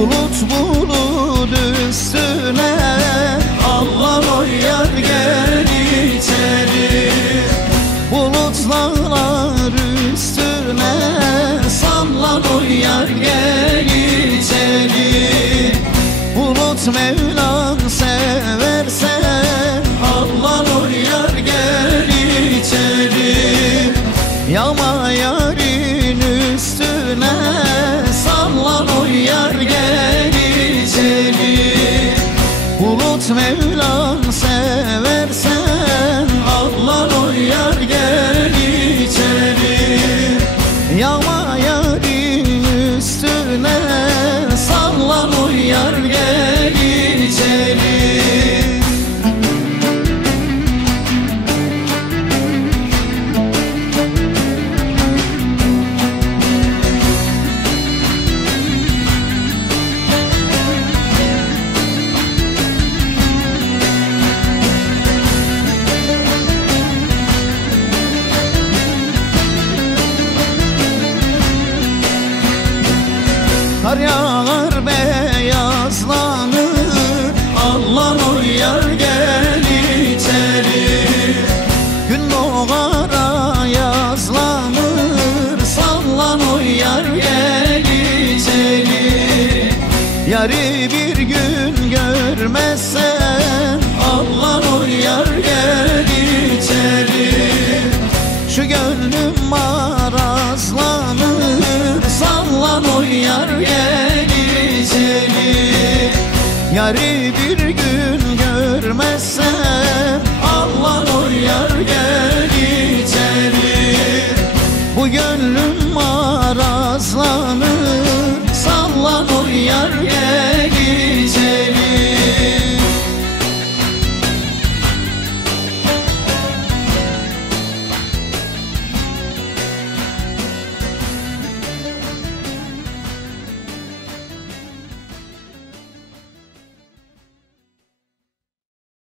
Bulut bulut üstüne Allah o yar gel içeri. Bulut dağlar üstüne sallan o yar gel içeri. Bulut Mevlam severse Allah o yar gel içeri. Yama yarın üstüne sallan o yar gel içeri. Bulut Mevlam seversen Allah o yar gel içeri. Yama yarın üstüne sallan o yar gel içeri. Kar yağar beyazlanır Allah o yar gel içeri. Gün doğar ayazlanır sallan o yar gel içeri. Yarı bir gün görmezsen Allah o yar gel içeri. Şu gönlüm marazlanır sallan o yar gel içeri. Yarı bir gün görmezsem Allah o yar gel içeri. Bu gönlüm marazlanır sallan o yar